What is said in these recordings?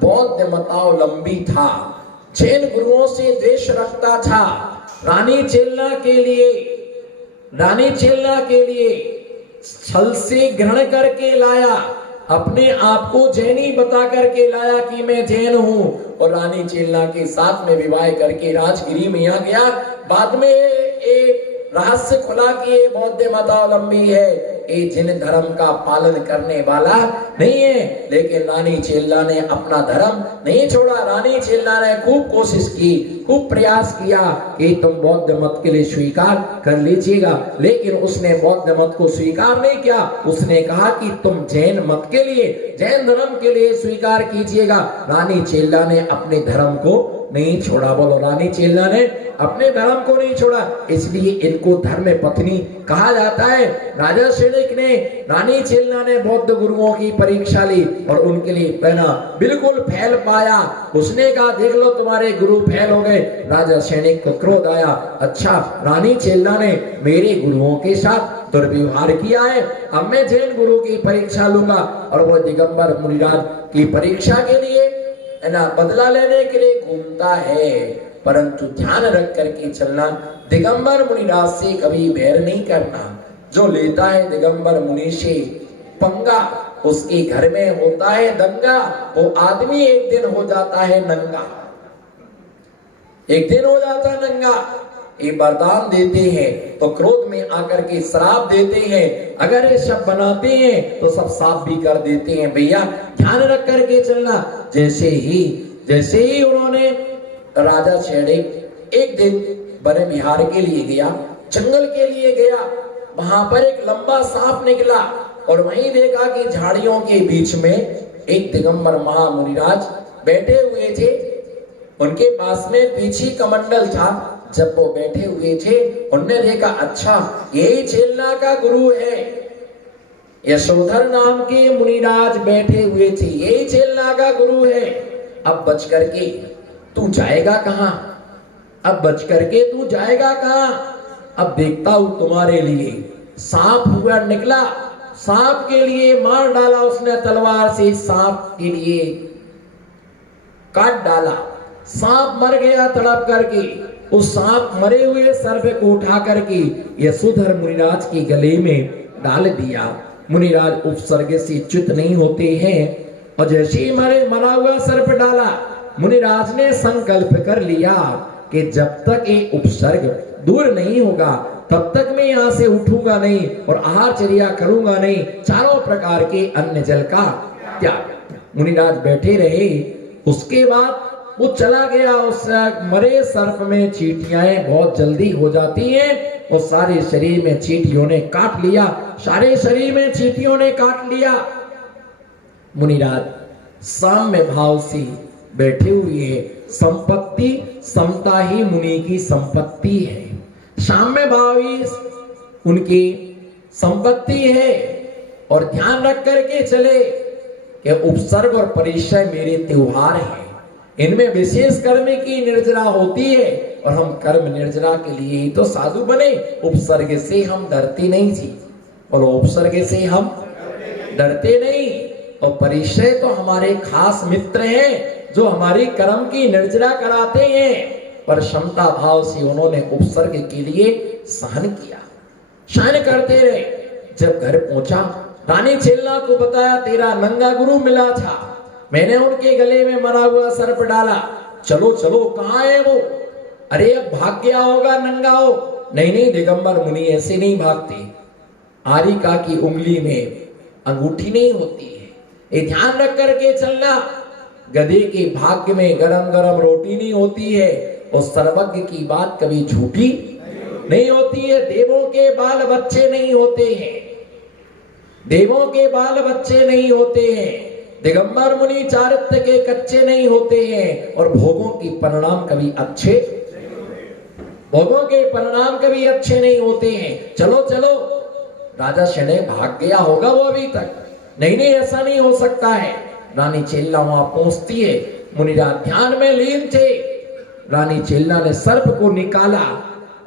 बौद्ध मतावलंबी था, जैन गुरुओं से द्वेष रखता था। रानी चेलना के लिए छल से ग्रहण करके लाया, अपने आप को जैनी बता करके लाया कि मैं जैन हूं, और रानी चेलना के साथ में विवाह करके राजगिरी में यहाँ गया। बाद में ये रहस्य खुला कि ये बौद्ध मतावलंबी है, ये जिन धर्म का पालन करने वाला नहीं है। लेकिन रानी चेलना ने अपना धर्म नहीं छोड़ा। रानी चेलना ने खूब कोशिश की, खूब प्रयास किया कि तुम बौद्ध मत के लिए स्वीकार कर लीजिएगा, लेकिन उसने बौद्ध मत को स्वीकार नहीं किया। उसने कहा कि तुम जैन मत के लिए, जैन धर्म के लिए स्वीकार कीजिएगा। रानी चेलना ने अपने धर्म को नहीं छोड़ा। बोलो, रानी चेलना ने अपने धर्म को नहीं छोड़ा, इसलिए इनको धर्म पत्नी कहा जाता है। राजा शेणिक ने, रानी चेलना ने बौद्ध गुरुओं की परीक्षा ली और उनके लिए पहना, बिल्कुल फैल पाया। उसने कहा देख लो तुम्हारे गुरु फैल हो गए। राजा शेणिक को क्रोध आया, अच्छा रानी चेलना ने मेरे गुरुओं के साथ दुर्व्यवहार किया है, अब मैं जैन गुरु की परीक्षा लूंगा। और वो दिगंबर मुनिराज की परीक्षा के लिए है ना, बदला लेने के लिए घूमता है। परंतु ध्यान रख करके चलना, दिगंबर मुनिराज से कभी बैर नहीं करना। जो लेता है दिगंबर मुनि से पंगा, उसके घर में होता है दंगा। वो आदमी एक दिन हो जाता है नंगा, एक दिन हो जाता है नंगा। ये वरदान देते हैं तो क्रोध में आकर के श्राप देते हैं, अगर ये सब बनाते हैं तो सब साफ भी कर देते हैं। भैया ध्यान रख करके चलना। जैसे ही उन्होंने, राजा शेणिक एक दिन वन विहार के लिए गया, जंगल के लिए गया। वहां पर एक लंबा सांप निकला और वहीं देखा कि झाड़ियों के बीच में एक दिगंबर महामुनिराज बैठे हुए थे। उनके पास में पीछे कमंडल था। जब वो बैठे हुए थे, उन्होंने देखा अच्छा यही चेलना का गुरु है। यशोधर नाम के मुनिराज बैठे हुए थे, यही चेलना का गुरु है। अब बच करके तू जाएगा कहां? अब बच करके तू जाएगा कहां? अब देखता हूं तुम्हारे लिए सांप हुआ निकला, सांप के लिए मार डाला उसने तलवार से, सांप के लिए काट डाला। सांप मर गया तड़प करके। उस सांप मरे हुए सर्प को उठा करके यशोधर मुनिराज के गले में डाल दिया। मुनिराज उपसर्ग से च्युत नहीं होते हैं, और जैसे ही मरा हुआ सर्प डाला, मुनिराज ने संकल्प कर लिया कि जब तक ये उपसर्ग दूर नहीं होगा तब तक मैं यहाँ से उठूंगा नहीं और आहारचर्या करूंगा नहीं, चारों प्रकार के अन्न जल का त्याग। मुनिराज बैठे रहे। उसके बाद वो चला गया। उस मरे सर्प में चींटियां बहुत जल्दी हो जाती हैं, और सारे शरीर में चींटियों ने काट लिया, सारे शरीर में चींटियों ने काट लिया। मुनिराज साम्य भाव से बैठे हुए हैं। संपत्ति समता ही मुनि की संपत्ति है, साम्य भाव ही उनकी संपत्ति है। और ध्यान रख करके चले कि उपसर्ग और परिचय मेरे त्योहार हैं, इनमें विशेष कर्म की निर्जरा होती है, और हम कर्म निर्जरा के लिए ही तो साधु बने। उपसर्ग से हम डरते नहीं थी, और उपसर्ग से हम डरते नहीं। और परिचय तो हमारे खास मित्र हैं जो हमारी कर्म की निर्जरा कराते हैं। पर क्षमता भाव से उन्होंने उपसर्ग के लिए सहन किया, सहन करते रहे। जब घर पहुंचा, रानी चेलना को बताया तेरा नंगा गुरु मिला था, मैंने उनके गले में मरा हुआ सर्प डाला, चलो चलो कहाँ है वो? अरे अब भाग गया होगा नंगा हो। नहीं दिगंबर मुनि ऐसे नहीं भागते, आरिका की उंगली में अंगूठी नहीं होती है, ये ध्यान रख करके चलना। गधे के भाग्य में गरम गरम रोटी नहीं होती है, और सर्वज्ञ की बात कभी झूठी नहीं होती है। देवों के बाल बच्चे नहीं होते हैं, देवों के बाल बच्चे नहीं होते हैं। दिगंबर मुनि चारित्र के कच्चे नहीं होते हैं, और भोगों के परिणाम कभी अच्छे, भोगों के परिणाम कभी अच्छे नहीं होते हैं। चलो चलो, राजा शेणिक भाग गया होगा वो अभी तक। नहीं ऐसा नहीं हो सकता है। रानी चेलना वहां पहुंचती है, मुनिराज ध्यान में लीन थे। रानी चेलना ने सर्प को निकाला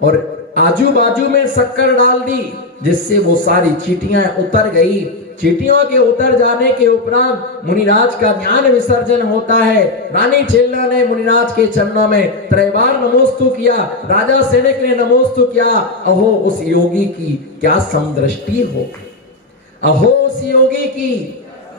और आजू बाजू में शक्कर डाल दी, जिससे वो सारी चींटियां उतर गई। चींटियों के उतर जाने के उपरांत मुनिराज का ध्यान विसर्जन होता है। रानी चेल्ला ने मुनिराज के चरणों में त्रैबार नमोस्तु किया। राजा सेनक ने नमोस्तु किया। अहो उस योगी की क्या समदृष्टि होगी, अहो उस योगी की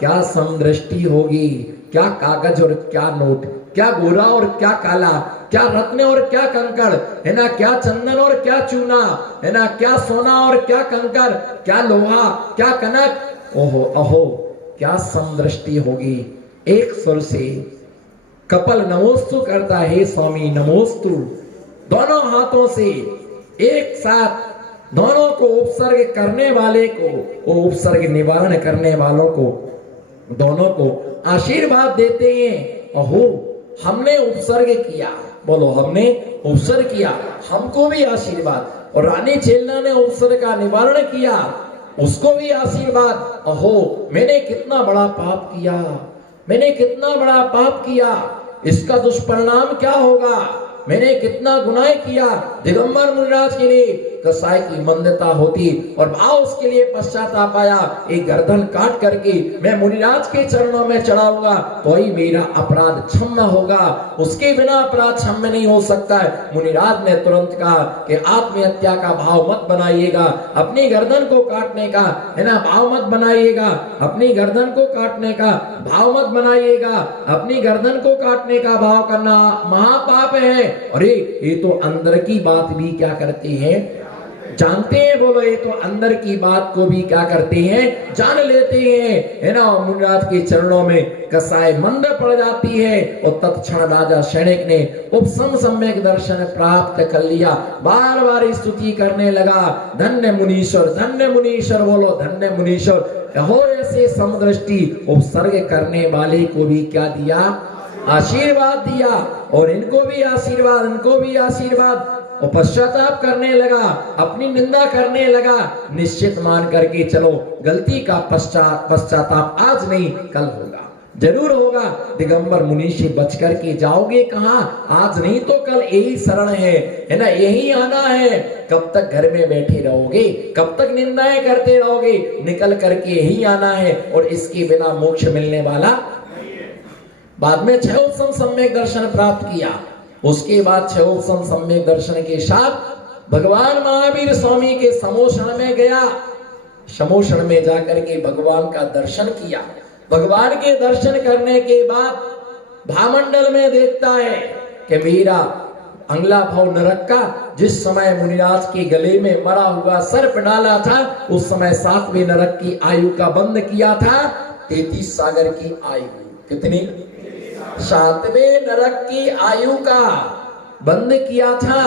क्या समदृष्टि होगी। क्या कागज और क्या नोट, क्या गोरा और क्या काला, क्या रत्न और क्या कंकड़, है ना, क्या चंदन और क्या चूना, है ना, क्या सोना और क्या कंकर, क्या लोहा, क्या कनक। ओहो अहो क्या समदृष्टि होगी। एक सुर से कपल नमोस्तु करता है, स्वामी नमोस्तु। दोनों हाथों से एक साथ दोनों को उपसर्ग करने वाले को, वो उपसर्ग निवारण करने वालों को, दोनों को आशीर्वाद देते हैं। अहो हमने उपसर्ग किया, बोलो हमने उपसर्ग किया, हमको भी आशीर्वाद। और रानी चेल्ला ने उपसर्ग का निवारण किया, उसको भी आशीर्वाद। अहो मैंने कितना बड़ा पाप किया, मैंने कितना बड़ा पाप किया, इसका दुष्परिणाम क्या होगा, मैंने कितना गुनाह किया। दिगंबर मुनिराज के लिए कसाई की मंदता होती और भाव उसके लिए पश्चाताप आया। एक गर्दन काट करके मैं मुनिराज के चरणों में चढ़ाऊंगा तो ही मेरा अपराध क्षम्य होगा, उसके बिना अपराध क्षम्य नहीं हो सकता है। मुनिराज ने तुरंत कहा कि आत्महत्या का भाव मत बनाइएगा, अपनी गर्दन को काटने का, है ना, भाव मत बनाइएगा, अपनी गर्दन को काटने का भाव मत बनाइएगा। अपनी गर्दन को काटने का भाव करना महापाप है। अरे ये तो अंदर की बात भी क्या करते हैं, जानते हैं, बोलो ये तो अंदर की बात को भी क्या करते हैं, जान लेते हैं, है ना। मुनिराज के चरणों में कसाई मंद पड़ जाती है और तत्क्षण राजा सैनिक ने उपसम सम्यक दर्शन प्राप्त कर लिया। बार बार स्तुति करने लगा, धन्य मुनीश्वर, धन्य मुनीश्वर, बोलो धन्य मुनीश्वर। हो ऐसे समदृष्टि उपसर्ग करने वाले को भी क्या दिया, आशीर्वाद दिया। और इनको भी आशीर्वाद, इनको भी आशीर्वाद। और पश्चाताप करने लगा, अपनी निंदा करने लगा। निश्चित मान करके चलो गलती का पश्चाताप आज नहीं कल होगा, जरूर होगा। दिगंबर मुनि से बच करके जाओगे कहाँ, आज नहीं तो कल यही शरण है ना, यही आना है। कब तक घर में बैठे रहोगे, कब तक निंदाएं करते रहोगे, निकल करके यही आना है और इसके बिना मोक्ष मिलने वाला। बाद में 6 उपसम सम्यक दर्शन प्राप्त किया। उसके बाद 6 उपसम सम्यक दर्शन के साथ भगवान महावीर स्वामी के समोषण में गया। समोषण में जाकर के भगवान का दर्शन किया। भगवान के दर्शन करने के बाद भामंडल में देखता है कि मेरा अंगला भाव नरक का, जिस समय मुनिराज के गले में मरा हुआ सर्प डाला था, उस समय 7वें नरक की आयु का बंद किया था। 33 सागर की आयु, कितनी, 7वें नरक की आयु का बंद किया था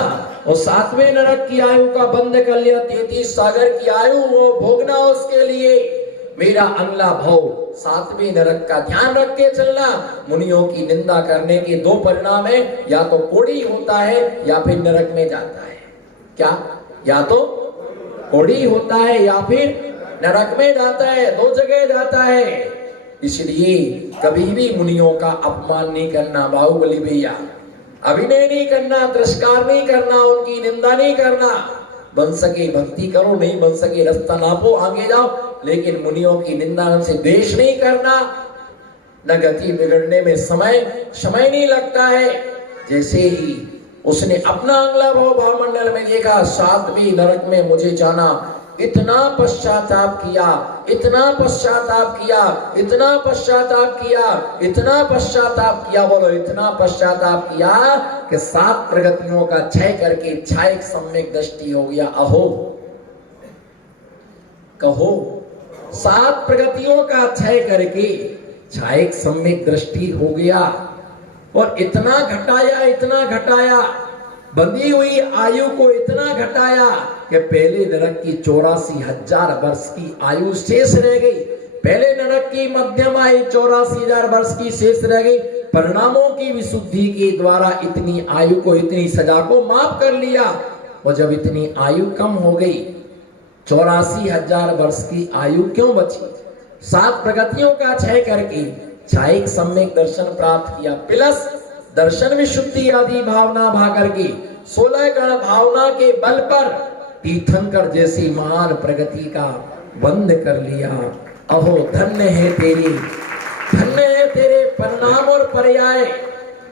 और 7वें नरक की आयु का बंद कर लिया। 33 सागर की आयु वो भोगना, उसके लिए मेरा अगला भाव 7वें नरक का ध्यान रख के चलना। मुनियों की निंदा करने के 2 परिणाम है, या तो कोड़ी होता है या फिर नरक में जाता है। क्या, या तो कोड़ी होता है या फिर नरक में जाता है, 2 जगह जाता है। इसलिए कभी भी मुनियों का अपमान नहीं करना बाहुबली भैया, अभिनय नहीं करना, तिरस्कार नहीं करना, उनकी निंदा नहीं करना। बन सके भक्ति करो, नहीं बन सके रास्ता नापो, आगे जाओ, लेकिन मुनियों की निंदा, उनसे द्वेष नहीं करना। न गति बिगड़ने में समय नहीं लगता है। जैसे ही उसने अपना अगला भाव भामंडल में देखा, 7वें नरक में मुझे जाना, इतना पश्चाताप किया, इतना पश्चाताप किया, इतना पश्चाताप किया, इतना पश्चाताप किया, बोलो इतना पश्चाताप किया कि 7 प्रगतियों का क्षय करके छायक सम्यक दृष्टि हो गया। अहो कहो, 7 प्रगतियों का क्षय करके छायक सम्यक दृष्टि हो गया। और इतना घटाया, इतना घटाया, बंधी हुई आयु को इतना घटाया कि पहले नरक की 84,000 वर्ष की आयु शेष रह गई। पहले नरक की मध्यम आयु 84,000 वर्ष की शेष रह गई। परिणामों की विशुद्धि के द्वारा इतनी आयु को, इतनी सजा को माफ कर लिया। और जब इतनी आयु कम हो गई, 84,000 वर्ष की आयु क्यों बची? 7 प्रगतियों का क्षय करके छायक सम्यक दर्शन प्राप्त किया, प्लस दर्शन विशुद्धि आदि भावना भाकर के 16 गण भावना के बल पर तीर्थंकर जैसी महान प्रगति का बंद कर लिया। अहो धन्य है तेरे परिणाम और पर्याय,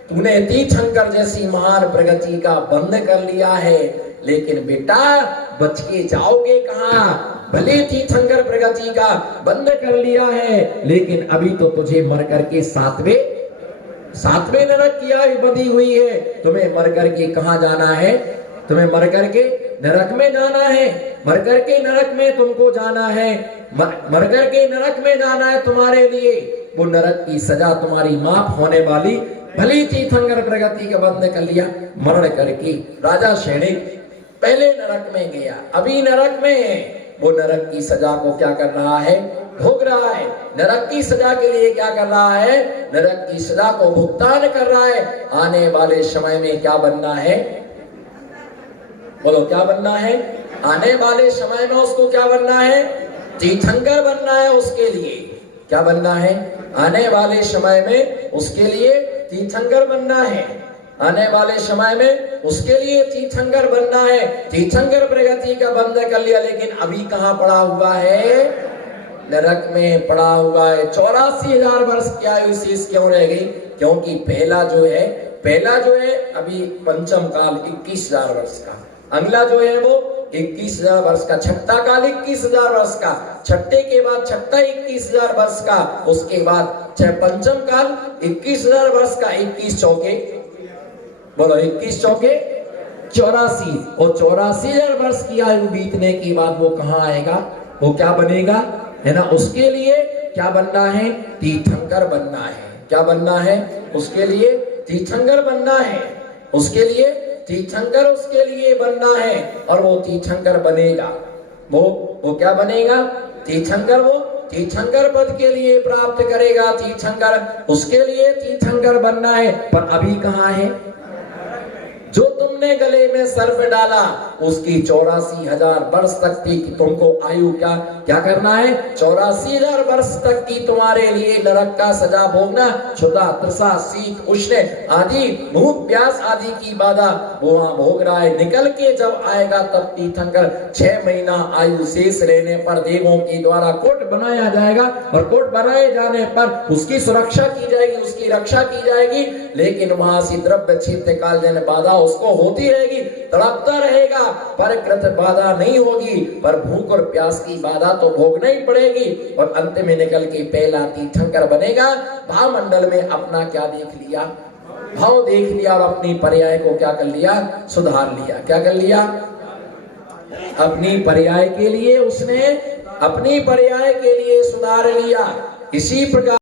तूने तीर्थंकर जैसी महान प्रगति का बंद कर लिया है। लेकिन बेटा बच के जाओगे कहां? भले तीर्थंकर प्रगति का बंद कर लिया है, लेकिन अभी तो तुझे मर करके सातवें नरक की आयु बंधी हुई है। तुम्हें मर करके कहां जाना है? तुम्हें मर करके नरक में जाना है। मर करके नरक में तुमको जाना है। मर करके नरक में जाना है तुम्हारे लिए। वो नरक की सजा तुम्हारी माफ होने वाली। भली तीर्थंकर प्रगति का बंद कर लिया, मरण करके राजा सैनिक पहले नरक में गया, अभी नरक में है। वो नरक की सजा को क्या कर रहा है? भोग रहा है। नरक की सजा के लिए क्या कर रहा है? नरक की सजा को भुगतान कर रहा है। आने वाले समय में क्या बनना है? बोलो क्या बनना है? आने वाले समय में उसको क्या बनना है? तीर्थंकर बनना है। उसके लिए क्या बनना है? आने वाले समय में उसके लिए तीर्थंकर बनना है। आने वाले समय में उसके लिए तीर्थंकर बनना है। तीर्थंकर प्रगति का बंद कर लिया, लेकिन अभी कहां पड़ा हुआ है? नरक में पड़ा हुआ है। 84,000 वर्ष की आयु शेष क्यों रह गई? क्योंकि पहला जो है अभी पंचम काल 21,000 वर्ष का, अगला जो है वो 21,000 वर्ष का, छठा काल 21,000 वर्ष का, छठे के बाद छठा 21,000 वर्ष का, उसके बाद पंचम काल 21,000 वर्ष का। 21 चौके बोलो 21 चौके 84, और 84,000 वर्ष की आयु बीतने के बाद वो कहाँ आएगा? वो क्या बनेगा? है ना, उसके लिए क्या बनना है? तीर्थंकर बनना है। क्या बनना है? उसके लिए तीर्थंकर बनना है। उसके लिए तीर्थंकर उसके लिए बनना है, और वो तीर्थंकर बनेगा। वो क्या बनेगा? तीर्थंकर। वो तीर्थंकर पद के लिए प्राप्त करेगा। तीर्थंकर उसके लिए तीर्थंकर बनना है। पर अभी कहाँ है? जो तुमने गले में सर्प डाला उसकी 84,000 वर्ष तक की तुमको आयु क्या करना है? 84,000 वर्ष तक की तुम्हारे लिए नरक का सजा भोगना। क्षुधा, तृषा, शीत, उष्ण आदि, भूख, प्यास आदि की बाधा वो वहां भोग रहा है। निकल के जब आएगा तब तीर्थंकर 6 महीना आयु शेष रहने पर देवों के द्वारा कोट बनाया जाएगा, और कोट बनाए जाने पर उसकी सुरक्षा की जाएगी, उसकी रक्षा की जाएगी। लेकिन वहां से द्रव्य क्षेत्र काल जन बाधा उसको होती रहेगी, तड़पता रहेगा, पर कृत बाधा नहीं होगी, पर भूख और प्यास की बाधा तो भोगना ही पड़ेगी। और अंत में निकल के पहला तीर्थंकर बनेगा। भाव मंडल में अपना क्या देख लिया? भाव देख लिया, और अपनी पर्याय को क्या कर लिया? सुधार लिया। क्या कर लिया? अपनी पर्याय के लिए उसने अपनी पर्याय के लिए सुधार लिया। इसी प्रकार